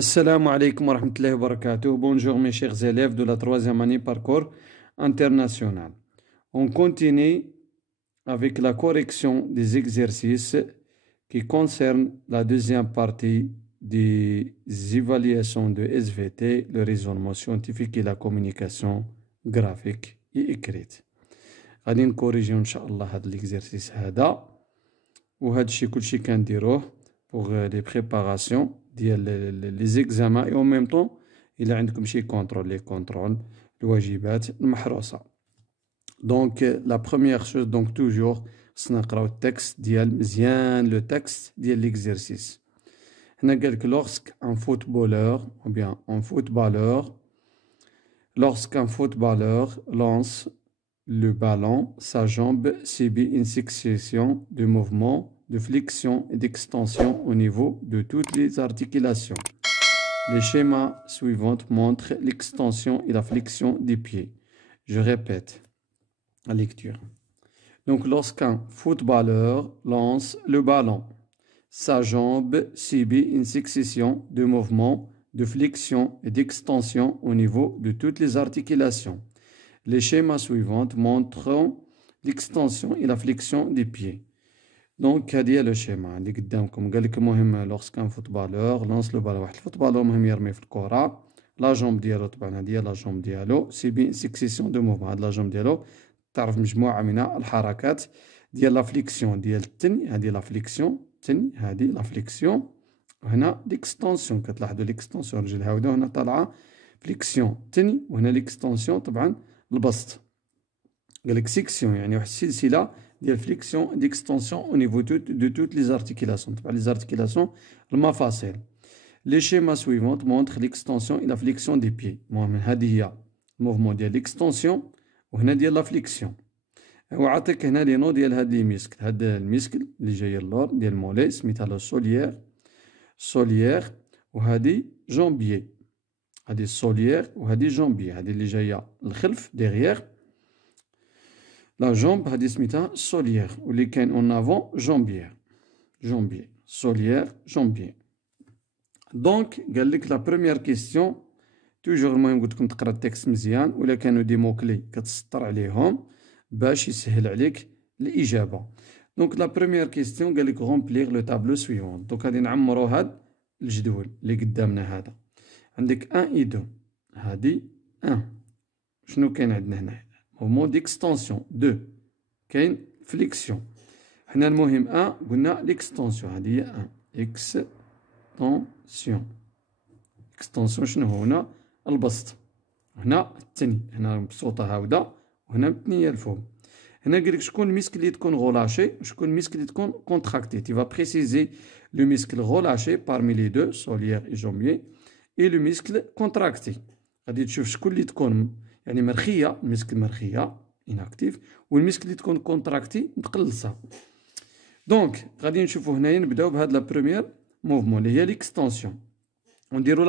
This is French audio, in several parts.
Assalamu alaikum wa rahmatullahi wa barakatuh. Bonjour mes chers élèves de la troisième année parcours international. On continue avec la correction des exercices qui concernent la deuxième partie des évaluations de SVT, le raisonnement scientifique et la communication graphique et écrite. غادي نكوريجيو ان شاء الله هذا l'exercice هذا وهذا الشيء كلشي كنديروه pour les préparations ديال les examens et en même temps إلا عندكم شي contrôle les contrôles الواجبات المحروسة. Donc la première chose donc toujours خصنا نقراو التكست ديال مزيان لو تكست ديال l'exercice. هنا قالك lorsque un footballeur ou bien un footballeur lorsqu'un footballeur lance le ballon, sa jambe subit une succession de mouvements, de flexion et d'extension au niveau de toutes les articulations. Les schémas suivants montrent l'extension et la flexion des pieds. Je répète la lecture. Donc, lorsqu'un footballeur lance le ballon, sa jambe subit une succession de mouvements, de flexion et d'extension au niveau de toutes les articulations. Les schémas suivants montrent l'extension et la flexion des pieds. Donc, هذا هي لو شيما اللي قدامكم. قال لك المهم lorsqu'un footballeur lance le ballon. واحد الفوتبالور مهم يرمي في الكرة. لا جومب ديالو طبعا هذه هي لا جومب ديالو. سي بي سكسيسيون دو موفمون. هاد لا جومب ديالو تعرف مجموعة من الحركات ديال لا فليكسيون ديال التني. هذه لا فليكسيون تني. هذه لا فليكسيون. وهنا ليكستونسيون. كتلاحظوا ليكستونسيون رجل هاودة. وهنا طالعة فليكسيون تني. وهنا ليكستونسيون طبعا البسط. قال لك سيكسيون يعني واحد السلسله ديال فليكسيون ديكستونسيون او نيفو دو توت لي زارتيكولاسيون تبع لي زارتيكولاسيون المفاصل. لي شيما سويفونت مونطخ ليكستونسيون اي لا فليكسيون دي بي. المهم هذه هي الموفمون ديال ليكستونسيون وهنا ديال لا فليكسيون. وعطيك هنا لي نو ديال هاد لي ميسكل. هاد الميسكل اللي جايه اللور ديال مولاي سميتها لو سوليير وهادي جومبيي. هادي السوليير وهادي جومبيي. هادي اللي جايه الخلف ديغيير لا جومب هادي سميتها سوليير واللي كاين اون افون جومبيير سوليير جومبيير. دونك قال لك لا بروميير كيستيون توجور المهم قلت لكم تقرا التكست مزيان ولا كانوا دي موكلي كتسطر عليهم باش يسهل عليك الاجابه. دونك لا بروميير كيستيون قال لك رومبليغ لو تابلو سويفون. دونك غادي نعمرو هاد الجدول اللي قدامنا هذا. عندك 1 و 2 هادي 1 شنو كاين عندنا هنا موفمون ديكستونسيون 2 كاين فليكسيون. حنا المهم 1 قلنا ليكستونسيون هادي هي 1 اكستونسيون شنو هو هنا البسط. هنا التني هنا مبسوطه هاوده وهنا متنيه الفوق. هنا قال لك شكون الميسكل اللي تكون غولاشي وشكون الميسكل اللي تكون كونتراكتي. تي فا بريسيزي لو ميسكل غولاشي بارمي لي دو سوليير اي جومبيي اي لو ميسكل كونتراكتي. غادي تشوف شكون اللي تكون يعني مرخيه الميسكل مرخيه اناكتيف والميسكل اللي تكون كونتراكتي متقلصه. دونك غادي نشوفوا هنايا نبداو بهاد لا بروميير موفمون اللي هي ليكستونسيون. ونديروا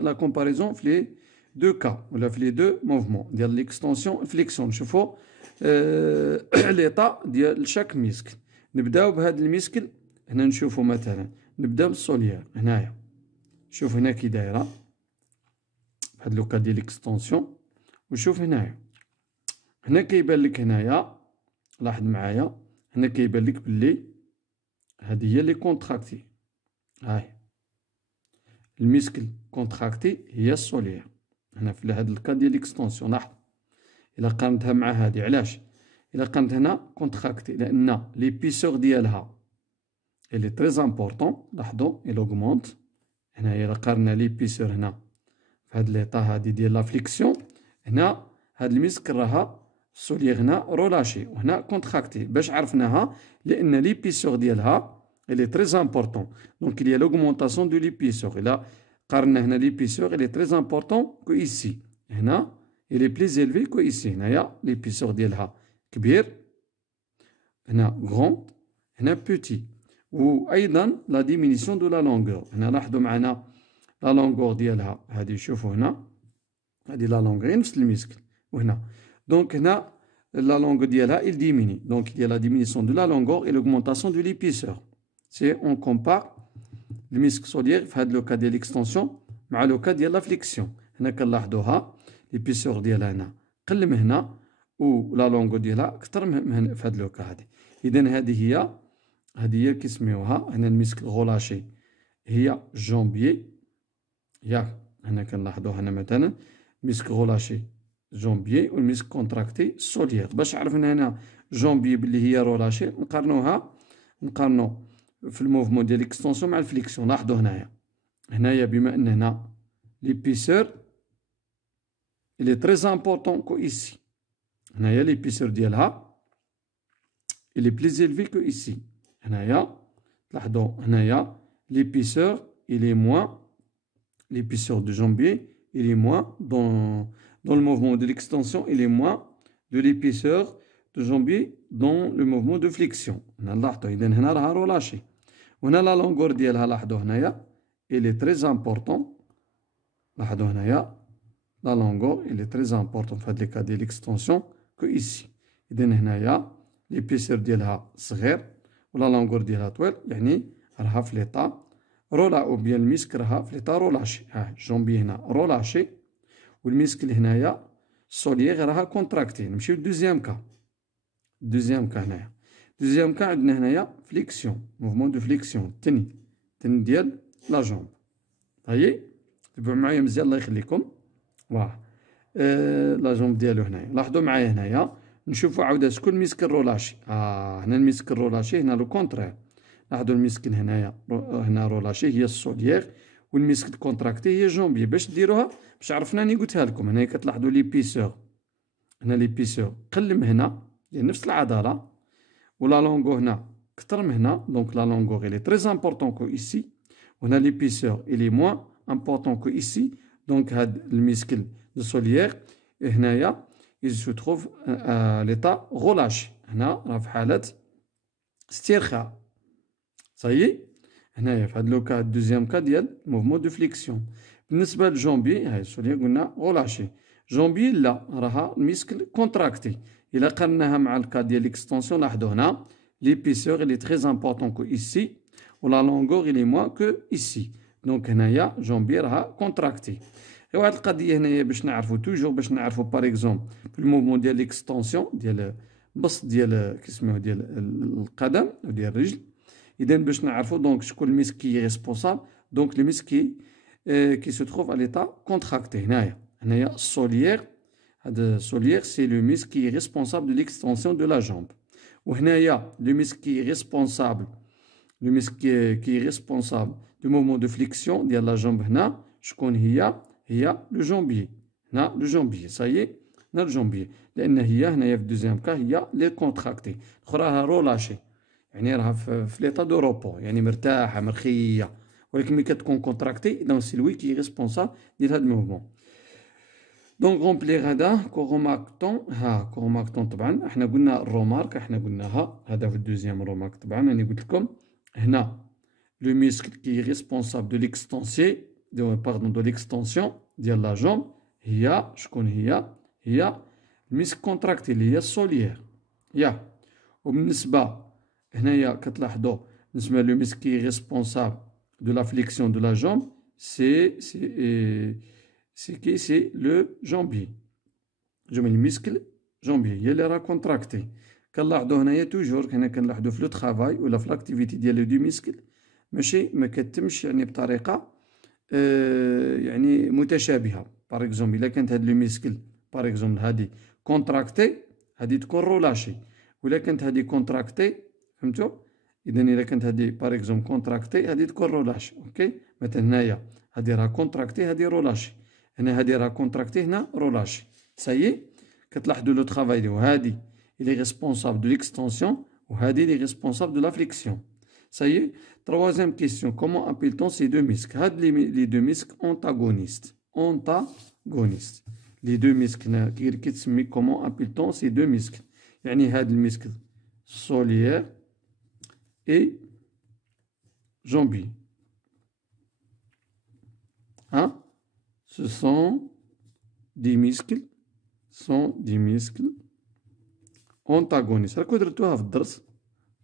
لا كومباريزون في لي دو كا ولا في لي دو موفمون ديال ليكستونسيون الفليكسيون. نشوفوا ليطا ديال شاك ميسكل. نبداو بهاد الميسكل. هنا نشوفوا مثلا نبداو بالسوليير. هنايا شوف هنا كي دايره بهاد لوكا ديال ليكستونسيون. وشوف هنايا هنا كيبان لك هنايا لاحظ معايا هنا كيبان لك بلي هادي هي لي كونتراكتي. هاي الميسكل كونتراكتي هي السوليير هنا في هاد الكا ديال ليكستونسيون. لاحظ الا قارنتها مع هادي علاش الا قارنت هنا كونتراكتي لان ليبيسور ديالها اللي تري امبورطون. لاحظوا il augmente هنايا الا قارنا ليبيسور هنا في هاد ليطا هادي ديال لا فليكسيون. هنا هاد الميسكل راها السوليير هنا رولاشي وهنا كونتراكتي. باش عرفناها لان ليبيسور ديالها اللي تري امبورطون. دونك il y a l'augmentation de l'épaisseur. الا قارنا هنا ليبيسور اللي تري امبورطون كو ايسي. هنا il est plus élevé كو ايسي. هنايا ليبيسور ديالها كبير هنا غروند هنا بوتي. وايضا لا ديمينيسيون دو لا لونغور. هنا لاحظوا معنا لا لونغور ديالها هادي. شوفوا هنا هادي لا لونغور نفس الميسكل وهنا. دونك هنا لا لونغور ديالها il diminue. دونك il y a la diminution de la longueur et l'augmentation de l'épaisseur. Si on compare le muscle solaire في هاد لو كا ديال l'extension مع لو كا ديال لا فليكسيون. هنا كنلاحظوها ليبيسور ديالها هنا قل من هنا و لا لونغو ديالها كثر من في هاد لو كا هادي. إذا هذه هي كيسميوها هنا الميسكل غولاشي هي جونبيي ياك. هنا كنلاحظو هنا مثلا ميسك غولاشي جونبيي والميسك كونتراكتي سوليير. باش عرفنا هنا جونبيي بلي هي رولاشي نقارنو في الموفمون ديال ليكستونسيون مع الفليكسيون. لاحظوا هنايا بما ان هنا ليبيسور إلي تري امبورطون كو إيسي. هنايا ليبيسور ديالها إلي بليز إلفي كو إيسي. هنايا لاحظوا هنايا l'épaisseur il est moins l'épaisseur de jambier il est moins dans le mouvement de l'extension il est moins de l'épaisseur de jambier dans le mouvement de flexion. لاحظوا إذا هنا راها رولاشي وهنا لا لونغور ديالها لاحظوا هنايا il est très important. لاحظوا هنايا لا لونغور il est très important في هاد لي كا ديال l'extension كو إيسي. إذا هنايا l'épaisseur ديالها صغير ولا لونغور ديالها طويل يعني راها في ليطا رولا او بيان الميسك راها في ليطا رولاشي. جونبي هنا رولاشي والميسك هنايا سوليير راها كونتراكتي. نمشيو للدوزيام كا. هنايا دوزيام كا عندنا هنايا فليكسيون موفمون دو فليكسيون تني ديال لا جونب. هاهي تبعوا معايا مزيان الله يخليكم. واه لا جونب ديالو هنايا. لاحظوا معايا هنايا نشوفوا عاوده شكون الميسك الرولاشي. هنا الميسك الرولاشي هنا لو كونترير. لاحظوا الميسكل هنايا هنا رولاشي هي السوليير والميسكل كونتراكتي هي جونبي. باش ديروها باش عرفنا راني قلتها لكم. هنايا كتلاحظوا ليبيسور هنا ليبيسور قل من هنا ديال نفس العضله ولا لونغو هنا كثر من هنا. دونك لا لونغو إلي تري امبورطون كو إيسي وهنا ليبيسور إلي موان امبورطون كو إيسي. دونك هاد الميسكل دو سوليير هنايا il se trouve à l'état relâché. هنا راه في حالة استرخاء. صايي هنايا في هاد لو كا دوزيام كا ديال موفمون دو فليكسيون. بالنسبة للجونبي هاي سوليير قلنا غولاشي. جونبي لا راها الميسكل كونتراكتي. إلا قارناها مع الكا ديال ليكستونسيون لاحظوا هنا ليبيسور إلي تري امبورطون كو إيسي ولا لونغور إلي موان كو إيسي. دونك هنايا جونبي راها كونتراكتي. واحد القضيه هنايا باش نعرفوا توجور باش نعرفوا باغ اكزومبل في الموفمون ديال ليكستونسيون ديال البسط ديال كيسميوه ديال القدم او ديال الرجل. اذا باش نعرفوا دونك شكون الميسك كي ريسبونسابل. دونك لو ميسك كي سو تروف ا ليتا كونتراكتي. هنايا السوليير. هذا السوليير سي لو ميسك كي ريسبونسابل دو ليكستونسيون دو لا جامب. وهنايا لو ميسك كي ريسبونسابل كي ريسبونسابل دو موفمون دو فليكسيون ديال لا جامب هنا شكون هي لو جونبيي. هنا لو جونبيي صايي هنا لو جونبيي لان هي هنايا في الدوزيام كا هي لي كونتراكتي. الاخرى راها رولاشي يعني راها في ليطا دو روبو يعني مرتاحه مرخيه. ولكن ملي كتكون كونتراكتي اذا سي لوي كي ريسبونسابل ديال هاد الموفمون. دونك غومبليغ هذا كوروماكتون. كوروماكتون طبعا احنا قلنا الرومارك احنا قلناها هذا في الدوزيام رومارك. طبعا انا قلت لكم هنا لو ميسكل كي ريسبونسابل دو ليكستونسي دو ليكستونسيون ديال لا جومب هي شكون هي الميسك كونتراكتي اللي هي السوليير وبالنسبه هنايا كتلاحظوا بالنسبه لو ميسك كي ريسبونسابل دو لا فليكسيون دو لا جومب سي لو جونبي. الميسكل جونبي هي اللي راه كونتراكتي. كنلاحظوا هنايا توجور هنا كنلاحظوا في لو ترافاي ولا في لاكتيفيتي ديال لو دو ميسكل ماشي ما كتمش يعني بطريقه يعني متشابهه. باغ اكزومبل الا كانت هاد لو ميسكل باغ اكزومبل هادي كونتراكتي هادي تكون رولاشي ولا كانت هادي كونتراكتي فهمتوا. اذا الا كانت هادي باغ اكزومبل كونتراكتي هادي تكون رولاشي. اوكي مثلا هنايا هادي راه كونتراكتي هادي رولاشي. هنا هادي راه كونتراكتي هنا رولاشي. سايي كتلاحظوا لو طرافاي ديال هادي اللي ريسبونسابل دو ليكستونسيون وهادي اللي ريسبونسابل دو لا فليكسيون. Ça y est, troisième question. Comment appelle-t-on ces deux muscles? Les deux muscles antagonistes. Les deux muscles, comment appelle-t-on ces deux muscles? يعني هاد المسك solaire et jambier. Ce sont des muscles antagonistes. راكو درتوها في الدرس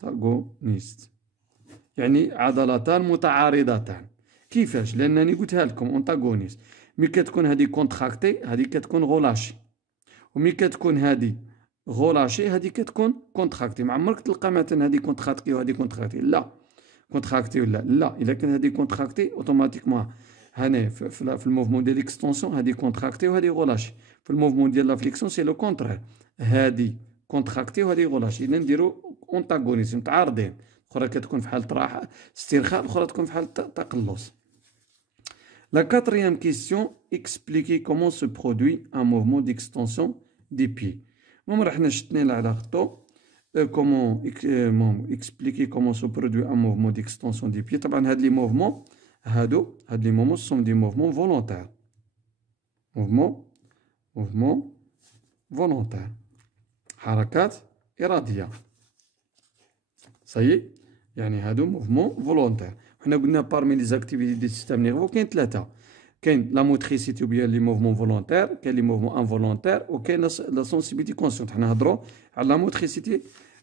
antagonistes. يعني عضلتان متعارضتان. كيفاش؟ لانني قلتها لكم اونتاغونيست. مي كتكون هذه كونتراكتي هذه كتكون غولاشي، ومي كتكون هذه غولاشي هذه كتكون كونتراكتي. ما عمرك تلقى مثلا هذه كونتراكتي وهذه كونتراكتي، لا كونتراكتي ولا لا. الا كان هذه كونتراكتي اوتوماتيكمون هنا في الموفمون ديال ليكستونسيون هذه كونتراكتي وهذه غولاشي. في الموفمون ديال لا فليكسيون سي لو كونترير، هذه كونتراكتي وهذه غولاشي. اذا نديرو اونتاغونيزم متعارضين، الاخرى كتكون في حاله استرخاء، الاخرى تكون في حاله تقلص. La quatrième question, expliquer comment se produit un mouvement d'extension des pieds. المهم راه حنا شتنا على خطو comment expliquer comment se produit un mouvement d'extension des pieds. طبعا هاد لي موفمون هاد لي موفمون sont des mouvements volontaires. mouvement volontaire، حركات إرادية. صايي يعني هادو موفمون فولونتير. حنا قلنا بارمي لي زاكتيفيتي ديال السيستم نيرفو كاين ثلاثة، كاين لا موتريسيتي وبيان لي موفمون فولونتير، كاين لي موفمون انفولونتير، وكاين لا سونسيبيتي كونسيونت. حنا نهضروا على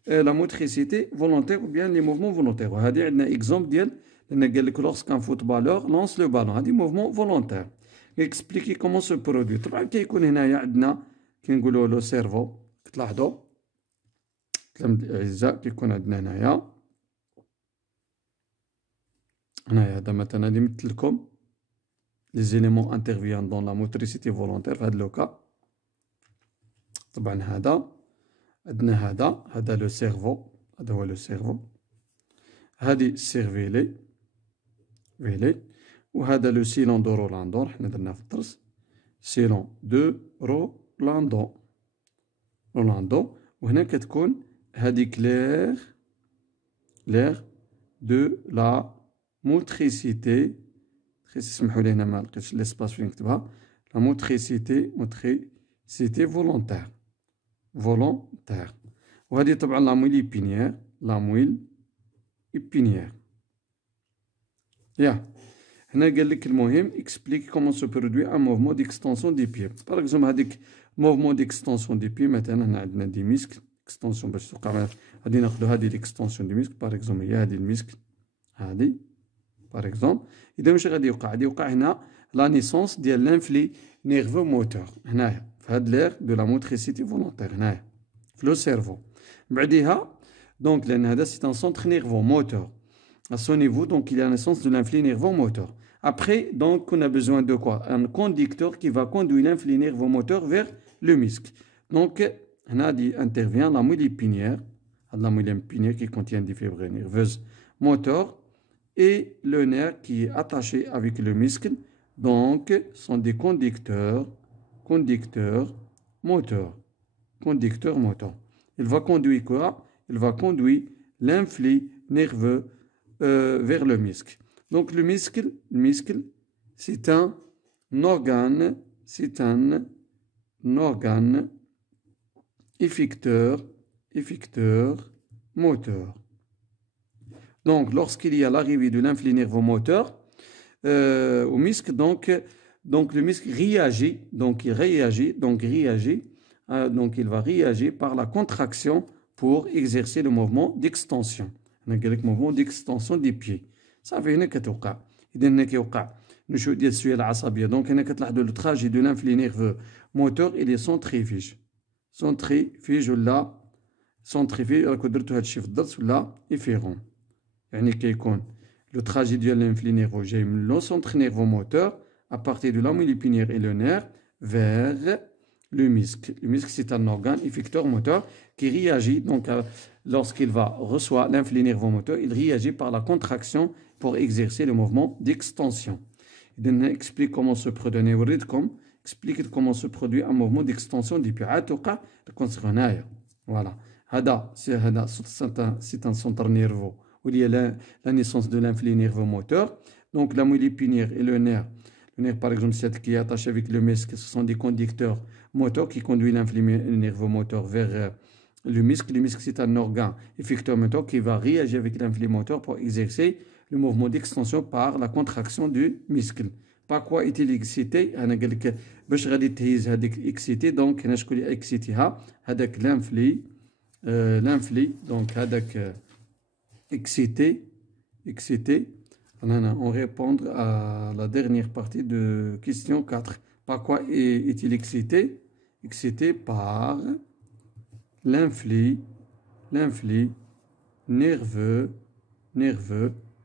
لا موتريسيتي فولونتير وبيان لي موفمون فولونتير. وهذه عندنا اكزومبل ديال لان قال لك لوغس كان فوتبالور لونس لو بالون، هذه موفمون فولونتير. اكسبليكي كومون سو برودوي. طبعا كيكون هنايا عندنا كنقولوا له سيرفو، كتلاحظوا تلاميذ الاعزاء كيكون عندنا هنايا هذا مثلا اللي مثل لكم لي زيليمون انترفيان دون لا موتريسيتي فولونتير في هذا لوكا. طبعا هذا عندنا هذا لو سيرفو، هذا هو لو سيرفو، هذه السيرفيلي وهذا لو سيلون دو رولاندون حنا درنا في الدرس، سيلون دو رولاندون. وهنا كتكون هذه كلير دو لا موتريسيتي، سمحوا لي هنا ما لقيتش ليسباس فين نكتبها، لا موتريسيتي فولونتير. وهذه طبعا لا مويل إبينيير. هنا قال لك المهم اكسبليك كومون سو برودوي ان موفمون ديكستونسيون دي بي. باغ اكزومبل هذيك موفمون ديكستونسيون دي بي، مثلا هنا عندنا دي ميسك اكستونسيون باش توقع، غادي ناخذ هذه ليكستونسيون دي ميسك باغ اكزومبل، هي هذه الميسك هذه باغ اكزومبل. اذا واش غادي يوقع؟ غادي يوقع هنا لا نيسونس ديال لانفلي نيرفو موتور هنايا في هاد لير دو لا موتريسيتي فولونتير هنايا في لو سيرفو. بعديها دونك لان هذا سي ان سونتر نيرفو موتور à son niveau, donc il y a la naissance de l'influx nervomoteur. Après, donc, on a besoin de quoi? Un conducteur qui va conduire l'influx nervomoteur vers le muscle. Donc, on a dit, intervient la moelle épinière qui contient des fibres nerveuses moteurs, et le nerf qui est attaché avec le muscle, donc, sont des conducteurs moteurs. Il va conduire quoi? Il va conduire l'influx nerveux vers le muscle. Donc le muscle, c'est un organe effecteur moteur. Donc lorsqu'il y a l'arrivée de l'influx nervomoteur au muscle, donc le muscle réagit, donc il va réagir par la contraction pour exercer le mouvement d'extension. انا قال لك موفمون ديكستونسيون دي بيي صافي. هنا كتوقع، اذا هنا كيوقع نشوء ديال السويه العصبيه. دونك هنا كتلاحظوا لو تراجي دو لانفلي نيرفو موتور الي سونتريفيج ولا سونتريفيج. راكو درتو هادشي في الدرس ولا ايفيرون، يعني كيكون لو تراجي ديال لانفلي نيرفو جاي من لو سونتر نيرفو موتور ابارتي دو لا مويل épinière et le nerf vers le muscle. Le muscle, c'est un organe effecteur moteur qui réagit, donc lorsqu'il reçoit l'influx nervomoteur, il réagit par la contraction pour exercer le mouvement d'extension. Il explique comment se produit, explique comment se produit un mouvement d'extension du pied. Voilà. C'est un centre nerveux où il y a la naissance de l'influx nervomoteur. Donc la moelle épinière et le nerf, par exemple, qui est attaché avec le muscle, ce sont des conducteurs moteurs qui conduisent l'influx nervomoteur vers le muscle. Le muscle, c'est un organe effecteur moteur qui va réagir avec l'influx moteur pour exercer le mouvement d'extension par la contraction du muscle. Par quoi est-il excité? باش غادي تهيز هذيك excité. donc هنا شكون اللي excité-ها؟ هذاك l'influx donc هذاك excité On répond à la dernière partie de question 4. Par quoi est-il excité? Excité par l'influx nerveux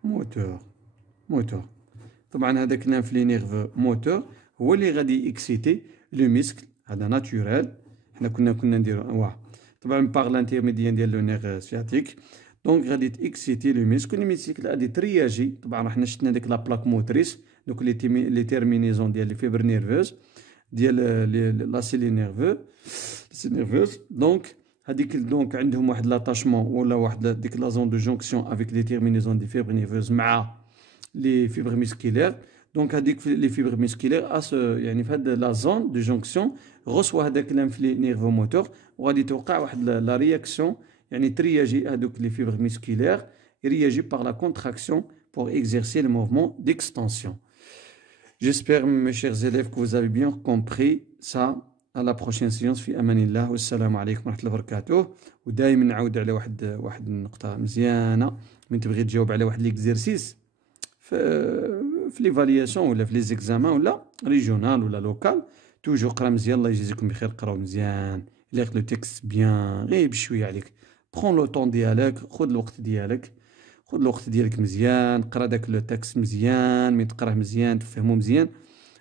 moteur. طبعا هذاك l'influx nerveux moteur هو اللي غادي اكسيتي لو مسكل. هذا ناتورال، حنا كنا نديرو واه طبعا باغ لانتيرميديان ديال لو نير سياتيك. دونك غادي تاكسيتي لو مسكل، المسكل غادي ترياجي. طبعا حنا شفنا ديك لا بلاك موتريس، دوك لي تيرمينيزون ديال لي فيبر نيرفوز ديال لا سيلي نيرفوز. دونك هذيك دونك عندهم واحد لاتاشمون ولا واحد ديك لا زون دو جونكسيون افيك لي تيرمينيزون دي فيبر نيرفوز مع لي فيبر مسكيلير. دونك هذيك لي فيبر مسكيلير يعني في هاد لا زون دو جونكسيون غوسوا هذاك لانفلي نيرفو موتور، وغادي توقع واحد لا رياكسيون، يعني ترياجي هذوك لي فيبر مسكيلير يرياجي باغ لا كونتراكسيون pour exercer le mouvement d'extension. J'espère, mes chers élèves, que vous avez bien compris ça. À la prochaine séance. في أمان الله والسلام عليكم ورحمة الله وبركاته. ودائما نعود على واحد النقطة مزيانة من تبغي تجاوب على واحد ليكزيرسيس في ليفالياسيون ولا في لي زيكزامان ولا ريجونال ولا لوكال. توجو قرا مزيان، الله يجازيكم بخير، قراو مزيان، ليغ لو تكست بيان، غير بشوية عليك، بخون لو طون ديالك، خذ الوقت ديالك مزيان، قرا داك لو تكست مزيان، مي تقراه مزيان تفهمو مزيان،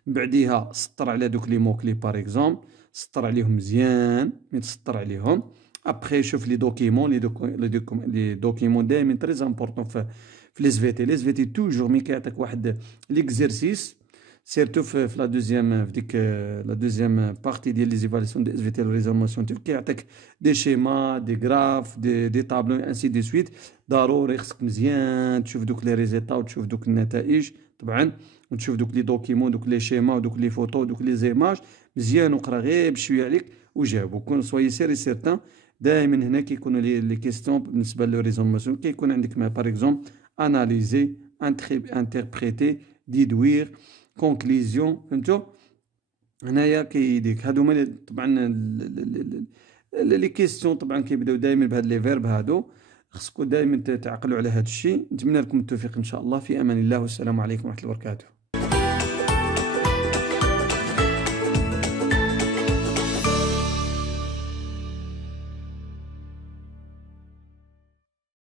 بعديها سطر على دوك لي موكلي باغ اكزومبل، سطر عليهم مزيان، مي تسطر عليهم ابخي شوف لي دوكيمون دائما تري امبورطون في لي اس في تي توجور مي كيعطيك واحد ليكزيرسيس سيرتو في لا دوزيام، في ديك لا دوزيام بارتي ديال لي زيفاليسيون دي اس في تي ريزولمون سيونتيفيك، كيعطيك دي شيما دي غراف دي طابلو انسي دي سويت. ضروري خصك مزيان تشوف دوك لي ريزيتا وتشوف دوك النتائج طبعا، وتشوف دوك لي دوكيمون دوك لي شيما ودوك لي فوتو ودوك لي زيماج مزيان، وقرا غير بشويه عليك وجاوب، وكون سوي سيري سيرتان. دائما هنا كيكونوا لي كيستيون بالنسبه لو ريزولمون كيكون عندك باغ اكزومبل اناليزي، انتربريتي، ديدوير، كونكليزيون. فهمتوا؟ هنايا كيديك هادو هما طبعا لي كيستيون طبعا كيبداو دائما بهاد لي فيرب هادو، خصكم دائما تعقلوا على هاد الشيء. نتمنى لكم التوفيق ان شاء الله. في امان الله والسلام عليكم ورحمه الله وبركاته.